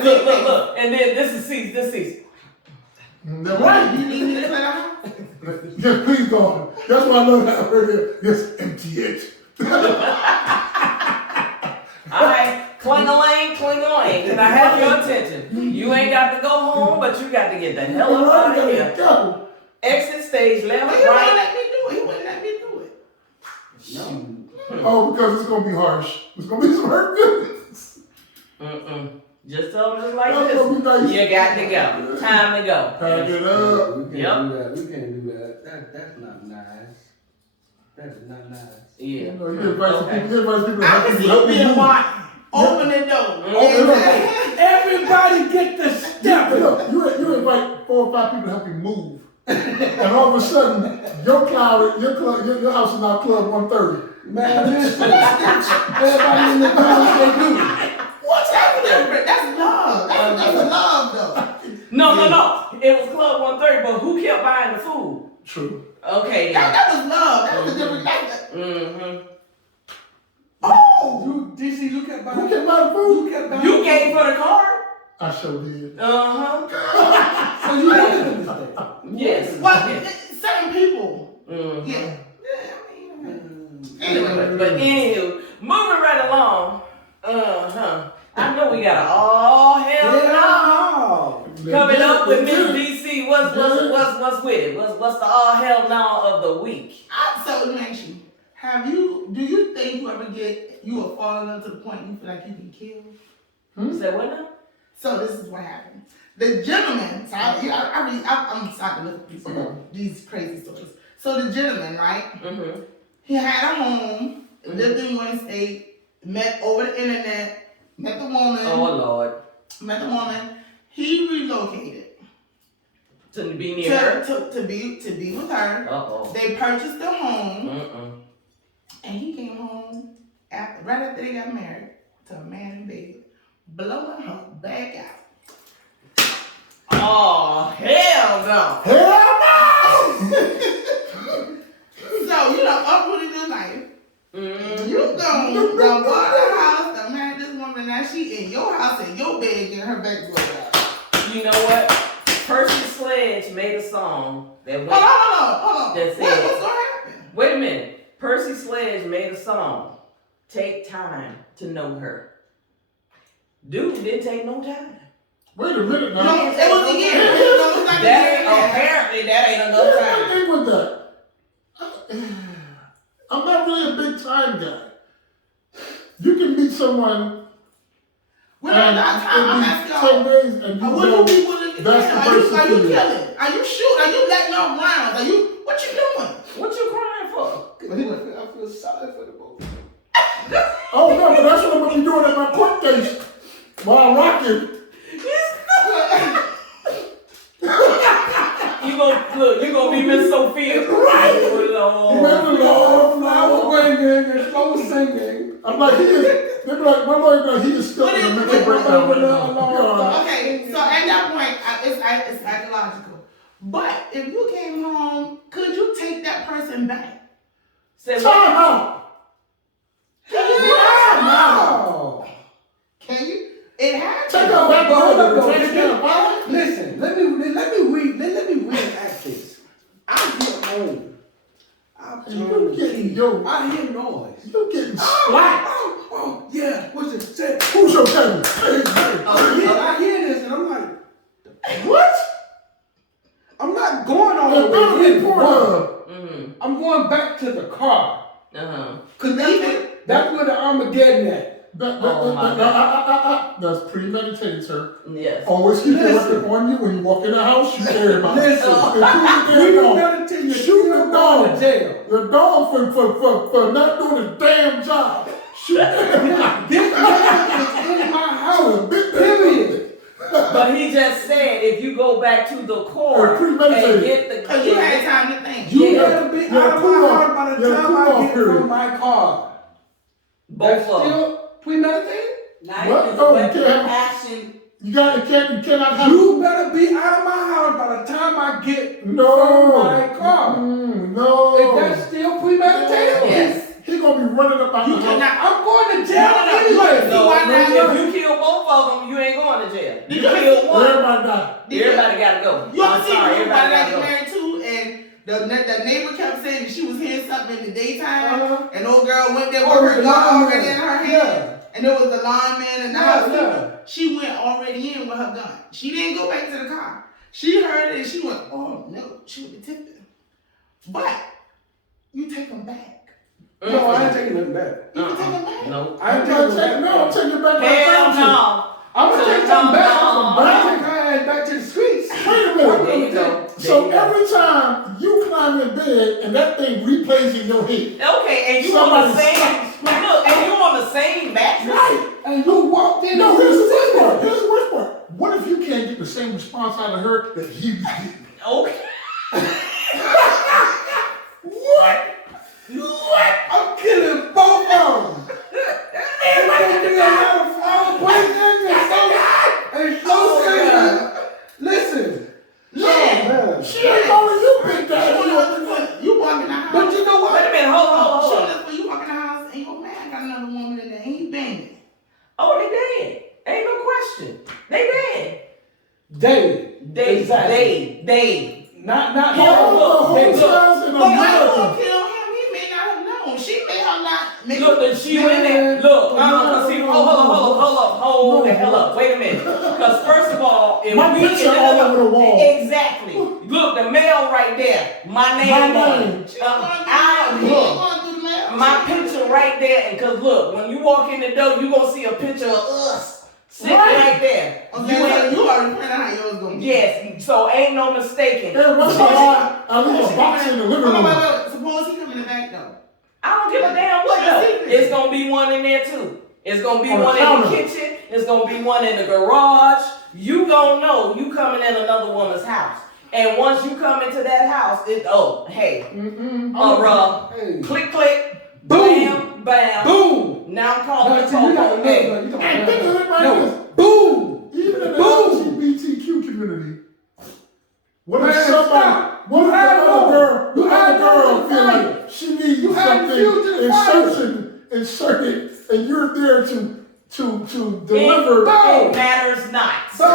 Look, and then this is cease. Right, you need me to clear the house? Yes, please go on. That's why I love that word here. Yes, empty it. Alright, cling-a-ling. Can I have your attention? You ain't got to go home, but you got to get the hell up out of here. Go. Exit stage left, He wouldn't right. let me do it. No. Oh, because it's going to be harsh. It's going to be some hurt feelings. Just tell them it's like That's this. gonna be nice. You got to go. Time to go. Pack it up. We can't do that. That's not nice. That is not nice. Yeah. You know, you advise people to I help can see you you being move. watched. Open the door. Everybody get the step. Look, you invite 4 or 5 people to help you move. And all of a sudden, your house is now Club 130. Man, listen. Everybody in the house, they do. What's happening? That's love. That's a love, though. No. It was Club 130, but who kept buying the food? True. Okay. That was love. That was a different. Mm-hmm. Oh! DC, you kept buying Who kept buying food? You gave for the card? I sure did. Uh-huh. So you wanted them to stay. Yes. Well, certain people. Mm-hmm. Yeah. Anyway, but anywho, moving right along. I know we got an all hell no coming up with Miss DC. What's with it? What's the all hell no of the week? So let me ask you, do you think you are falling up to the point you feel like you can kill? Say what now? So this is what happened. The gentleman, so I'm starting to look at these crazy stories. So the gentleman, right? Mm-hmm. He had a home, lived in one state, met over the internet, met the woman. Oh Lord. Met the woman. He relocated To be near her. to be with her. Uh-oh. They purchased the home, Mm-mm. and he came home right after they got married to a man in bed, blowing her back out. Oh hell no. Hell no! So uprooting your life. Mm-hmm. You go to the house to marry this woman. Now she in your house in your bed getting her back blown out. You know what? Percy Sledge made a song that went. Hold on. That's it. What's gonna happen? Wait a minute. Percy Sledge made a song. Take time to know her. Dude didn't take no time. Wait a minute now. No, it was a year. Apparently that ain't enough Here's time. the thing with that. I'm not really a big time guy. You can meet someone We're not time. I'm asking 10 days and you what know do you want to that's the person Are for you you. killing? Are you shooting? Are you letting off rounds? What you doing? What you crying for? I feel sorry for the both. Oh no, but that's what I'm gonna be doing at my court case while I'm rocking. You gonna be Miss Sophia. Right. Oh, Remember the Lord Flower flower? waving and slow singing. I'm like, they be like, my lawyer be like, he is still in a mental breakdown right now. Okay, so at that point, it's psychological. But if you came home, could you take that person back? Say Time what? out. No. Can you? It has to. Take her back to Hold the up, retention camp. Listen, let me reenact this. I get home. You getting yo? I hear noise. You getting splat? Oh, yeah. What's it say? Who's your cousin? I hear this and I'm like, What? I'm not going all the Hey, way Billy in. Mm-hmm. I'm going back to the car. Uh-huh. Cause that's where the Armageddon at. That's premeditated, sir. Yes. Always keep your Listen. weapon on you when you walk in the house. Shoot everybody. Listen, Including shoot the dog in jail. the dog for not doing his damn job. Shoot everybody. This man is in my house. Period. But he just said if you go back to the court and get the Because you had time to think. You Yeah. better be out of my house by the time I get period. from my car. both That's of them. still premeditated? Not What? even No, you weapon can't. action. You cannot have. You better be out of my house by the time I get No. from my car. No. Is that still premeditated? Yes. He gonna be running up out You the house. cannot. I'm going to jail anyway. No, why not? if you kill both of them, you ain't going to jail. You kill one, Everybody die. everybody gotta go. You ever I'm see sorry, everybody everybody got gotta go. married too, and the neighbor kept saying that she was hearing something in the daytime, Uh-huh. and old girl went there Oh, with her the gun lineman. already in her hand, Yeah. and there was the lineman and the Yeah, housekeeper. yeah. She went already in with her gun. She didn't go back to the car. She heard it and she went, oh no, she was detective. But you take them back. No, I ain't taking nothing back. You can take them back. No. I ain't I'm taking nothing back. taking it back. Hell no. I'm gonna take something back. No. I'm gonna take her ass back to the streets. Wait a minute. There you go. So every time you climb in bed and that thing replays in your head. Okay, and you on the Somebody same, look, and you on the same mattress. Right. and you walked in. No, here's the worst part. Here's the worst part. What if you can't get the same response out of her that he was getting? Okay. What? I'm killing both of them. And they do another flower place and so serious. Listen. Lynn, She ain't calling you Big Daddy. you walk in the house. But you know what? Wait a minute, hold on. Sure, you walk in the house and your man got another woman in there and he banging. Oh, they dead. Ain't no question. They dead. They. Not All the Hey, look. hotels in But why you America. gonna kill him? He may not have known. She may have not. Look, that she went there. Look, hold the hell up. Wait a minute. Because first of all, if My we picture all over the wall. Exactly. Look, the mail right there. My name on it. She ain't going through the mail. My picture right there. And because look, when you walk in the door, you gonna see a picture of us sitting right there. Okay, you already planned out how yours gonna be. Yes. So ain't no mistaking. Every once in a while, I leave a box in the living room. Wait. Suppose he come in the back though. I don't give a damn what though. It's gonna be one in there too. It's gonna be On the one in the counter. kitchen. It's gonna be one in the garage. You gonna know you coming in another woman's house. And once you come into that house, hey, click, Boom. bam. Boom. Now I'm calling the You gotta phone. Hey, look. And think of it like this. Boom. Even in the Boom. LGBTQ community, what if Man, somebody, stop. what if You the had other no girl feel fire. like she needs You had something fuel to the fire. inserted, and you're there to deliver? it matters not. So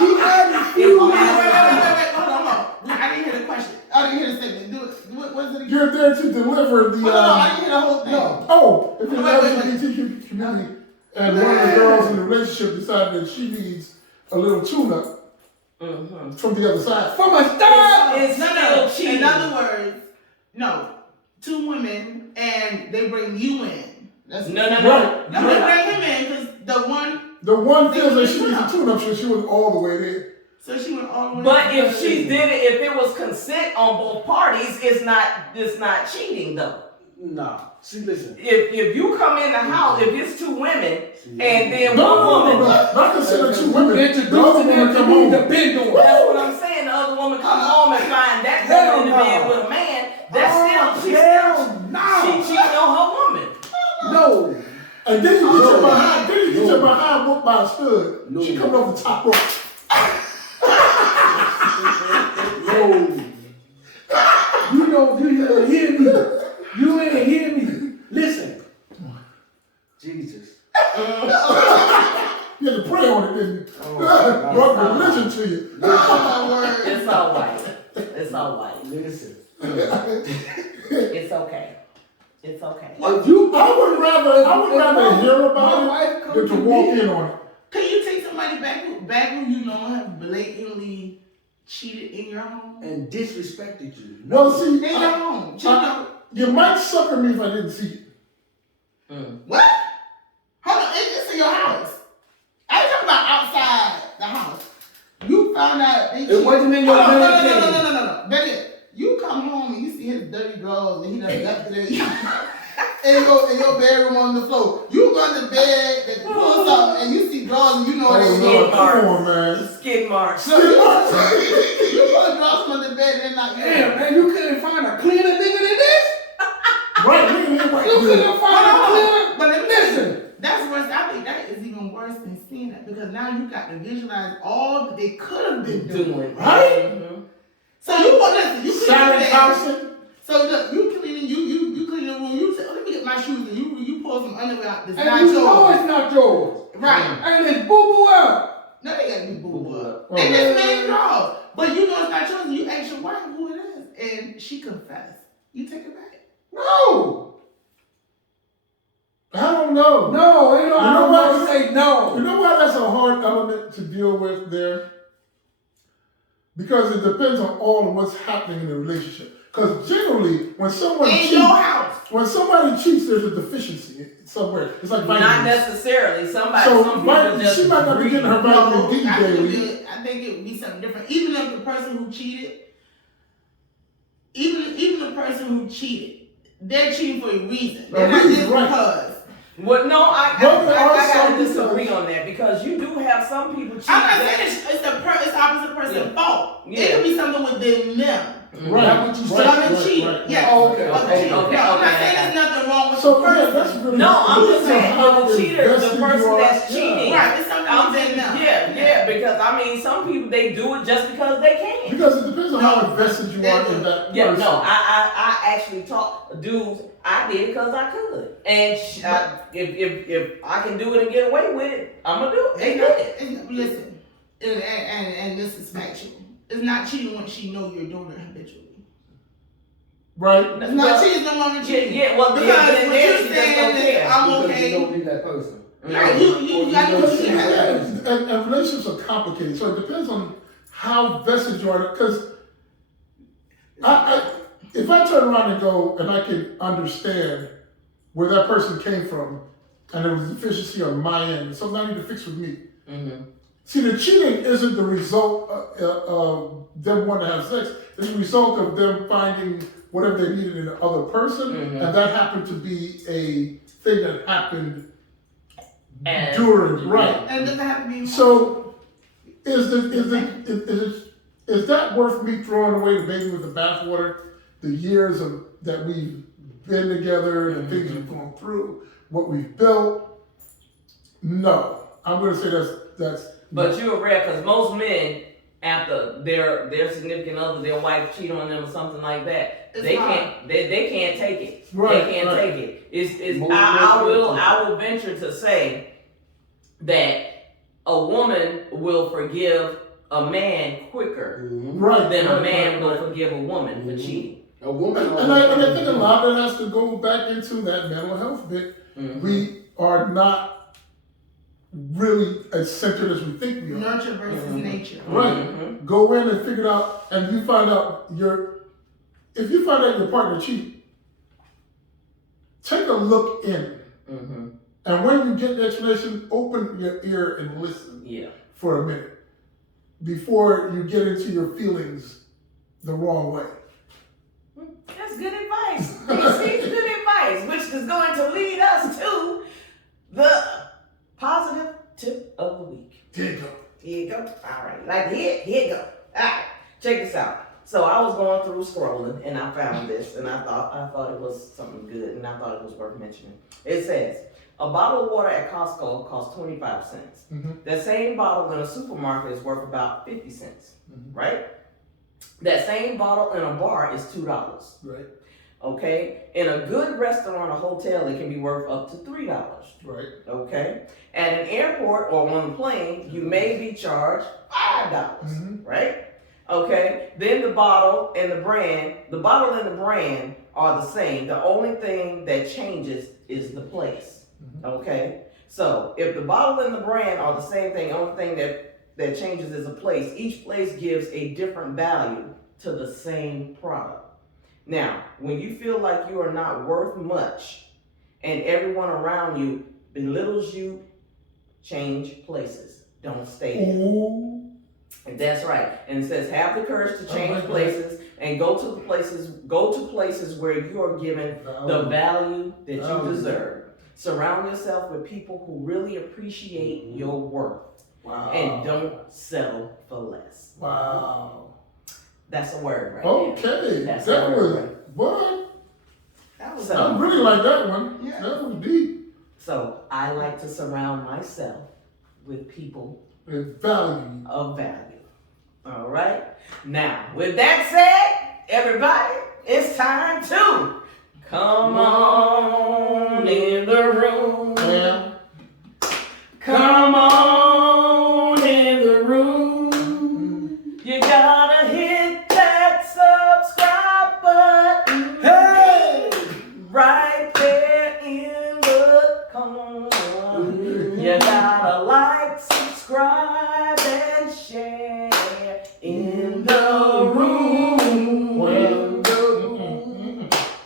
you had to It feel matters. Hold on. I didn't hear the question. I didn't hear the statement. Do it. What is it again? You're there to deliver the. No, I didn't hear the whole thing. No. If it's Wait. LGBTQ community, and one of the girls in the relationship decided that she needs a little tune-up from the other side. from a start. It's still cheating. In other words, no. Two women and they bring you in. That's No. Right. No, they bring him in because the one. The one feels They that she need needs a tune-up. tune-up, so she was all the way there. So she went all the way. But if she did it, if it was consent on both parties, it's not cheating though. No. See, listen. If you come in the house, if it's two women and then No, one woman, not consider two women. Introducing The other them woman to come be home. the big door. that's what I'm saying. The other woman come home and find that Hell woman in the no. bed with a man. That's she no. cheating on her woman. No. And then you get your behind, whooped by a stud. No. She coming off the top rope. No. You didn't hear me. You ain't hear me. Listen. Jesus. You had to pray on it, didn't you? Brought religion to you. It's all right. It's all right. Listen. It's okay. It's okay. If you, I would rather hear my about it wife come than to to walk me. in on it. Can you take somebody back who you know have blatantly cheated in your home? And disrespected you. Well, see, In your home. you might sucker me if I didn't see it. What? Hold on, it's in your house. I ain't talking about outside the house. You found out they cheated. It wasn't in your Hold on, man cave. No. Better, you come home and you see his dirty drawers and he done left it in your bedroom on the floor. You go to bed and pull something and you see drawers and you know Oh, they no, come on, man. Skid marks. You put drawers under the bed and they're not Damn, man, you couldn't find a cleaner nigga than this? Right, we ain't right You there. couldn't find a cleaner? But let me Listen. that's worse. I think that is even worse than seeing that because now you got to visualize all that they could have been doing. Right? So you want listen, you clean Silent the bed. Carlson. So look, you cleaning you clean the room. You say, oh, let me get my shoes and you pull some underwear out. That's And not you know yours. it's not yours. Right. And it's boo-boo out. No, they gotta be boo up. Oh, And this man draws. But you know it's not yours. And you ask your wife who it is, and she confessed. You take it back. No. I don't know. No, ain't no, I don't what? want to say no. You know why that's a hard element to deal with there? Because it depends on all of what's happening in the relationship. Because generally, when someone In cheats, your house. when somebody cheats, there's a deficiency somewhere. It's like vitamins. Not necessarily. So Some people just she might not be getting her vitamin D daily. I think it would be something different. Even if the person who cheated, even the person who cheated, they're cheating for a reason. They're not just right. because. Well, no, I Well, there are gotta some disagree because- on that because you do have some people cheat. I'm not saying it's the opposite person's fault. Yeah. It could be something within them. Right. That what you But said? I'm a cheater. Yes. Oh, okay. I'm a Okay. cheater. Okay. No, I'm not Okay. saying there's nothing wrong with So the yeah, person. that's really No, I'm just depends on saying how the cheater, the invested person you are. that's cheating. Right, it's something I'm within them. yeah, because I mean, some people they do it just because they can. Because it depends on how invested you are in that Yeah, person. no, I actually taught dudes. I did it because I could, and if I can do it and get away with it, I'm gonna do it. They did it. And listen, and this is factual. It's not cheating when she know you're doing it habitually. Right? It's not cheating, it's no longer cheating. Yeah, well, Because yeah, but what then you're she just saying don't is, care. I'm Because okay. you don't need that person. Right, you got to Because, do yeah, and relationships are complicated, so it depends on how vested you are. Because if I turn around and go and I can understand where that person came from, and there was deficiency on my end, something I need to fix with me. Mm-hmm. See, the cheating isn't the result of them wanting to have sex. It's the result of them finding whatever they needed in the other person, Mhm. and that happened to be a thing that happened And- during, right. And it doesn't have to be. So, is that worth me throwing away the baby with the bathwater? The years that we've been together, the things we've gone through, what we've built? No, I'm going to say that's. But you're rare because most men, after their significant other, their wife cheat on them or something like that, It's they hard. can't they can't take it. Right, They can't right. take it. It's Most I men will can't venture to say that a woman will forgive a man quicker Right. than a right, man right, will right. forgive a woman for cheating. A woman. And I think a lot of it has to go back into that mental health bit. Mhm. We are not really as centered as we think we are. Nurture versus nature. Right. Mhm. Go in and figure it out, and you find out if you find out your partner cheat, take a look in. Mhm. And when you get the explanation, open your ear and listen Yeah. for a minute before you get into your feelings the wrong way. That's good advice. It's good advice, which is going to lead us to the positive tip of the week. There you go. Here you go. All right. Like here you go. All right. Check this out. So I was going through scrolling and I found this and I thought it was something good and I thought it was worth mentioning. It says a bottle of water at Costco costs 25 cents. Mhm. That same bottle in a supermarket is worth about 50 cents. Mhm. Right? That same bottle in a bar is $2. Right. Okay? In a good restaurant or hotel, it can be worth up to $3. Right. Okay? At an airport or on a plane, you may be charged $5. Mhm. Right? Okay? Then the bottle and the brand are the same. The only thing that changes is the place. Okay? So if the bottle and the brand are the same thing, only thing that changes is a place. Each place gives a different value to the same product. Now, when you feel like you are not worth much and everyone around you belittles you, change places. Don't stay there. Ooh. That's right. And it says have the courage to change like that. places and go to places where you are given the value that you Value. deserve. Surround yourself with people who really appreciate your worth Wow. and don't settle for less. Wow. That's a word right Okay. That's That the was word. what? That was So- I really like that one. Yeah. That was deep. So I like to surround myself with people It's value. of value. All right. Now, with that said, everybody, it's time to come on in the room. Yeah. Come on in the room. You gotta hit that subscribe button. Hey! Right there in the corner. You gotta like, subscribe, and share in the room.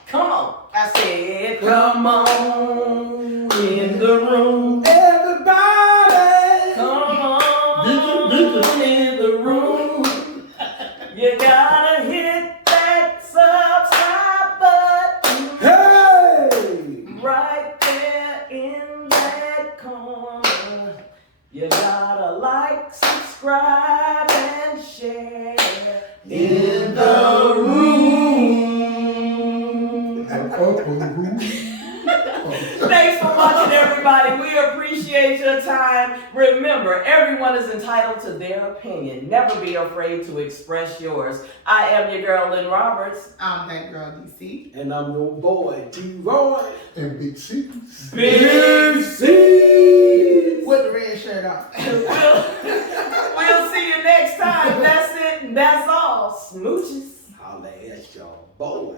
Come on. I said, come on in the room. Everybody! Come on Deacon. in the room. You gotta hit that subscribe button Hey! right there in Oh, the rules? Thanks for watching, everybody. We appreciate your time. Remember, everyone is entitled to their opinion. Never be afraid to express yours. I am your girl, Lynn Roberts. I'm that girl, DC. And I'm your boy, D-Roy. And Big C. Big C. With the red shirt on. We'll see you next time. That's it. And that's all. Smooches. Holla at your boy.